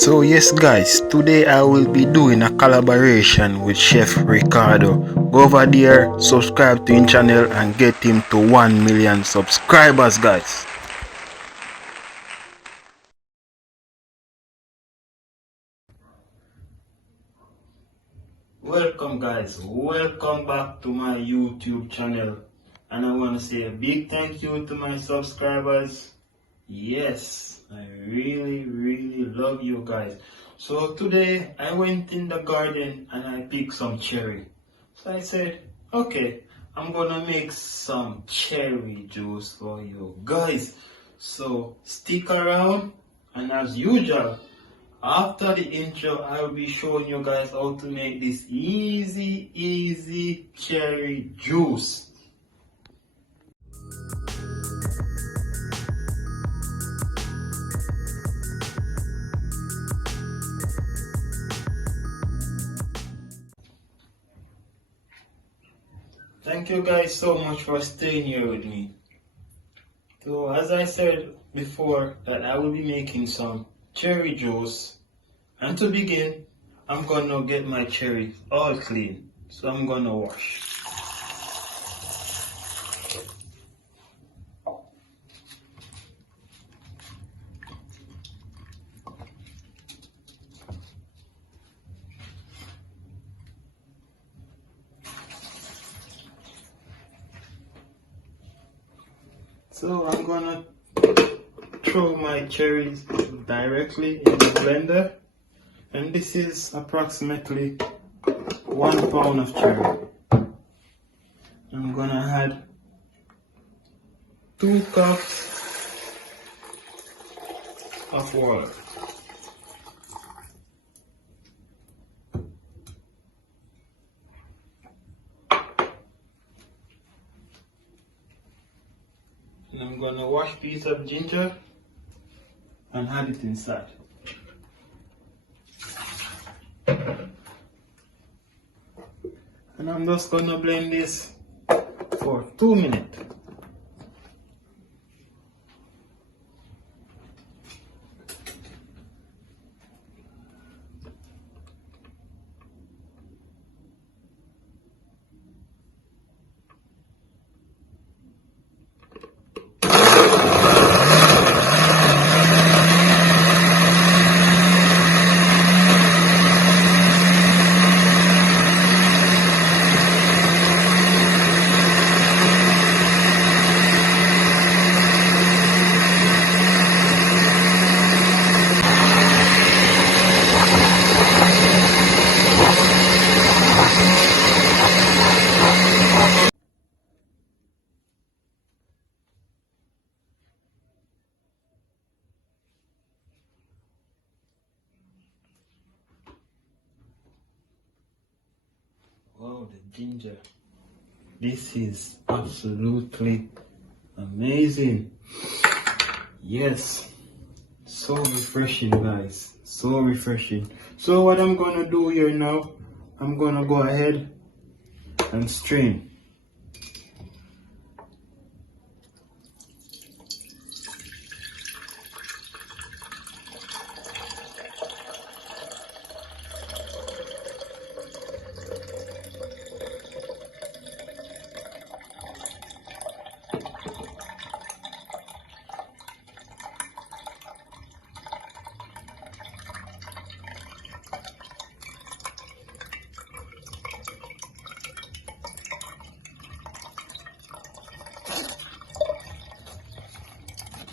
So yes guys, today I will be doing a collaboration with Chef Ricardo. Go over there, subscribe to his channel and get him to 1 million subscribers guys. Welcome guys, welcome back to my YouTube channel, and I want to say a big thank you to my subscribers. Yes, I really love you guys. So today I went in the garden and I picked some cherry. So I said, okay, I'm gonna make some cherry juice for you guys. So stick around, and as usual, after the intro, I will be showing you guys how to make this easy cherry juice. Thank you guys so much for staying here with me. So as I said before, that I will be making some cherry juice. And to begin, I'm gonna get my cherry all clean. So I'm gonna wash. So I'm gonna throw my cherries directly in the blender, and this is approximately 1 pound of cherry. I'm gonna add 2 cups of water. And I'm gonna wash a piece of ginger and add it inside. And I'm just gonna blend this for 2 minutes. Wow, the ginger. This is absolutely amazing. Yes, so refreshing guys, so refreshing. So what I'm gonna do here now, I'm gonna go ahead and strain.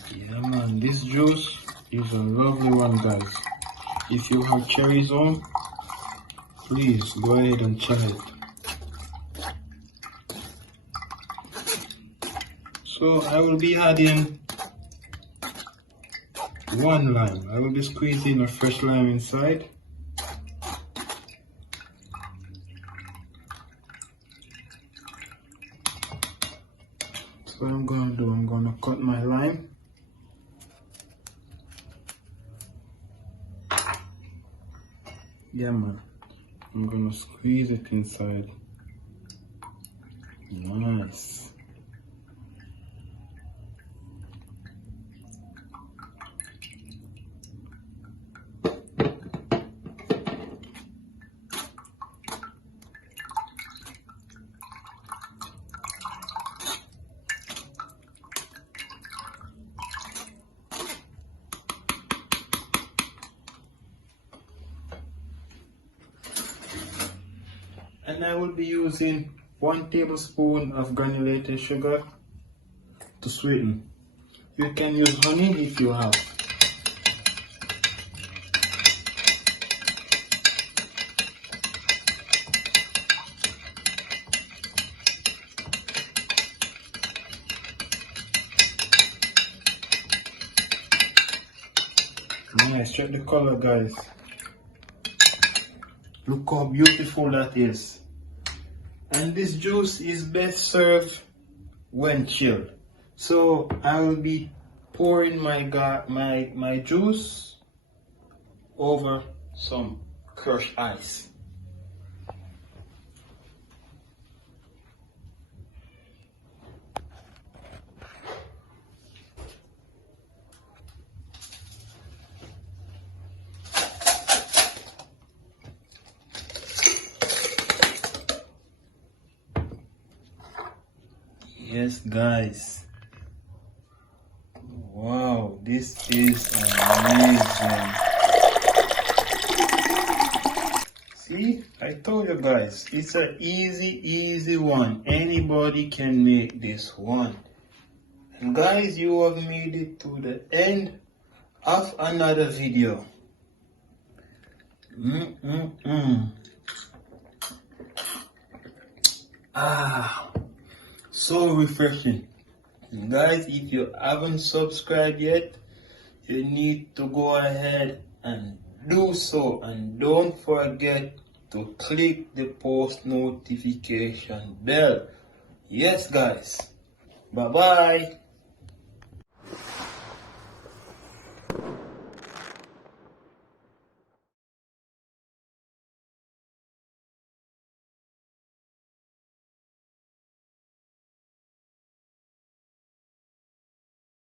Yeah man, this juice is a lovely one guys. If you have cherries on, please go ahead and try it. So I will be adding 1 lime. I will be squeezing a fresh lime inside. So what I'm gonna do, I'm gonna cut my lime. Yeah man, I'm gonna squeeze it inside. Nice. And I will be using 1 tablespoon of granulated sugar to sweeten. You can use honey if you have. Nice, check the color, guys. Look how beautiful that is. And this juice is best served when chilled. So I will be pouring my juice over some crushed ice. Yes, guys. Wow, this is amazing. See, I told you guys, it's an easy one. Anybody can make this one. And guys, you have made it to the end of another video. Ah, so refreshing. And guys, if you haven't subscribed yet, you need to go ahead and do so, and don't forget to click the post notification bell. Yes guys, bye bye.